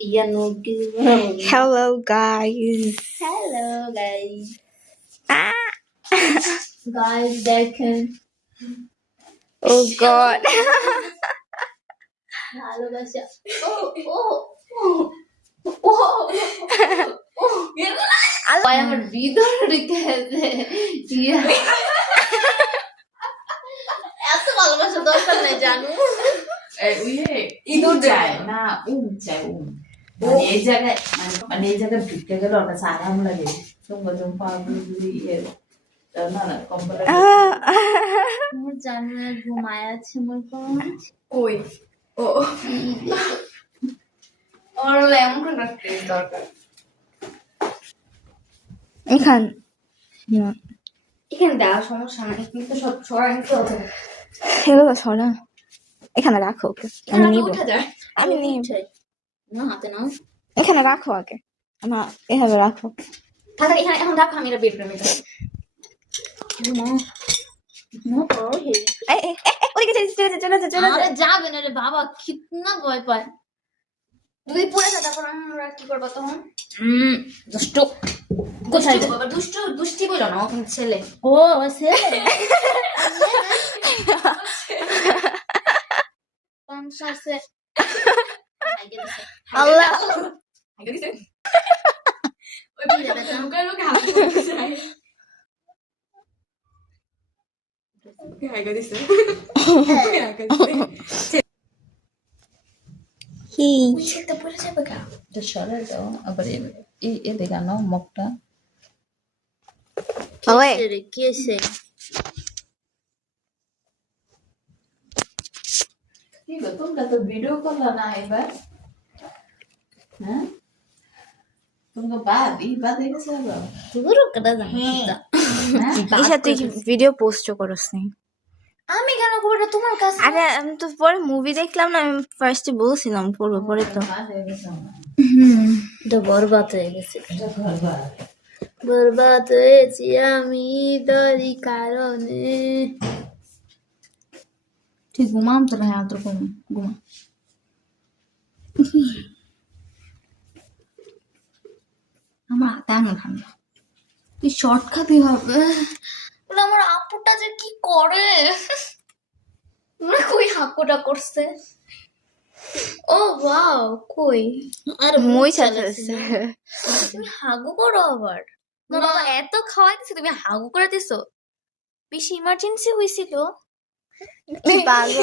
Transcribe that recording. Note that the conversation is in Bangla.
Hello, guys. Hello guys. Guys, দেখেন। Oh God. ভালোবাসা। আমার ভিতরে ঢুকে আছে। এত ভালোবাসা দরকার নাই জানু। ইঁদুর যায় না চাই মানে এই জায়গায় মানে এই জায়গায় ঢুকতে গেলে ওটা আরাম লাগে পা না না কম্বল মোর জানু ঘুমায় আছে মোর কোন কই ও ওর এমন করে রাখতে দরকার এখানে দেওয়া সমস্যা নাই কিন্তু সব সরাই নিতে হবে। এগুলো সরা এখানে রাখো ওকে, আমি নিব। আমি নিব না হাতে নাও, এখানে রাখো আগে, আমার এভাবে রাখো। থাক এখানে এখন রাখো, আমি এটা বেডরুমে যাই। ওদিকে চলে আরে যাবে না রে বাবা, কিতনা ভয় পায়। তুই পড়ে যা, তারপর আমরা কি করবো তখন? দুষ্ট কোথায় বাবা? দুষ্টি বলো না, এখন ছেলে। ও ছেলে পাঁচশে আল্লাহ সরে দাও আবার এ দেখানো মুখটা কেসে কি গো তোমরা তো ভিডিও করলা না এবার, হ্যাঁ তোমরা বাদ হয়ে গেছে আবার পুরো কাটা জানো। ঈশা, তুই ভিডিও পোস্ট করস নি? আমি কেন করবো তোমার কাছে? আরে আমি তো পরে মুভি দেখলাম না, আমি ফার্স্টে বলছিলাম পড়বো, পরে তো এটা বরবাদ হয়ে গেছে। ঘর বরবাদ হয়েছি আমি তোরই কারণে। তুই ঘুমাম তো না, তোর ঘুমা। আমার হাতে আনো ঠান্ডা, তুই শর্ট খাবি হবে। বলে আমার আপুটা যে কি করে, কই হাকুটা করছে। ও ওয়াও, কই আর মই চাচ্ছে। তুমি হাগু করো আবার? বাবা এত খাওয়াই দিছো, তুমি হাগু করে দিছো? বেশি ইমার্জেন্সি হয়েছিল? পাগল।